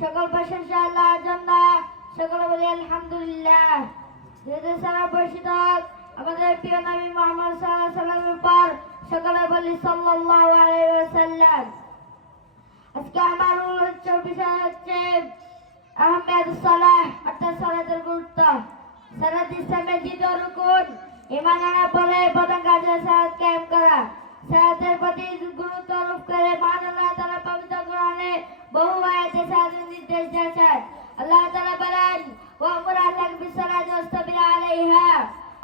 সকল প্রশংসা আল্লাহর জন্য সকল বলি আলহামদুলিল্লাহ যেহেতু সারা বর্ষিত আমাদের প্রিয় নবী মোহাম্মদ সাল্লাল্লাহু আলাইহি সাল্লামের পর সকলে বলি সাল্লাল্লাহু আলাইহি ওয়াসাল্লাম আজকে আমার হচ্ছে বিষয় হচ্ছে আহমেদ সালাহ অর্থাৎ সালাতের গুরুত্ব সালাত ইসলামের দ্বিতীয় রুকুন ইমান আনার পরে প্রধান কাজ হলো সালাত কায়েম করা সালাতের প্রতি গুরুত্ব আরোপ করে মান আল্লাহ তাআলা পবিত্র কোরআনে বহু আয়াতে সালাতের নির্দেশ দিয়েছেন আল্লাহ তাআলা বলেন ওয়া আমর আল্লাহ বিসসালাতি ওয়াসতাবির আলাইহা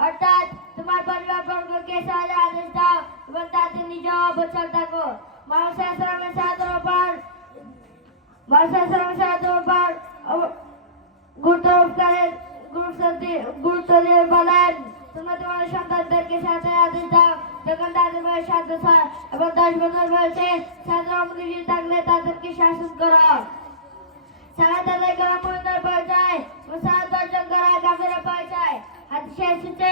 অর্থাৎ তোমার পরিবার বর্গকে সালাতের আদেশ দাও এবং তাদের নিজেও অবচল থাকো মোহাম্মদ সাল্লাল্লাহু আলাইহি ওয়াসাল্লামের সালাতের উপর বর্ষাশ্রমের সাহায্য উপর গুরুত্ব উপকারের গুরুত্ব দিয়ে গুরুত্ব দিয়ে বলেন তোমরা তোমাদের সন্তানদেরকে সাথে আদেশ দাও যখন তাদের বয়স সাত বছর এবং দশ বছর বয়সে ছাত্র অমুখী থাকলে তাদেরকে শাসন করো সারা তাদের করা মহিলার পরিচয় ও সারা দর্শন করা গাভীর পরিচয় হাদিসে এসেছে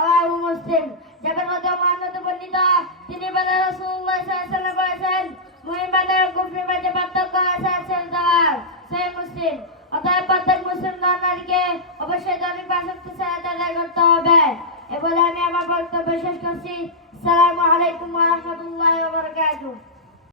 আবু মুসলিম। যাদের মধ্যে মহানত বর্ণিত, তিনি বাদা রসুল্লাহ সাল্লাম বলেছেন মাঝে পার্থক্য আছে মুসলিম। অতএব প্রত্যেক মুসলিম ধর্মকে অবশ্যই ধর্মী পাশক্ত সহায়তা করতে হবে। এ বলে আমি আমার বক্তব্য শেষ করছি। সালামু আলাইকুম রহমতুল্লাহ বারকাতুহ।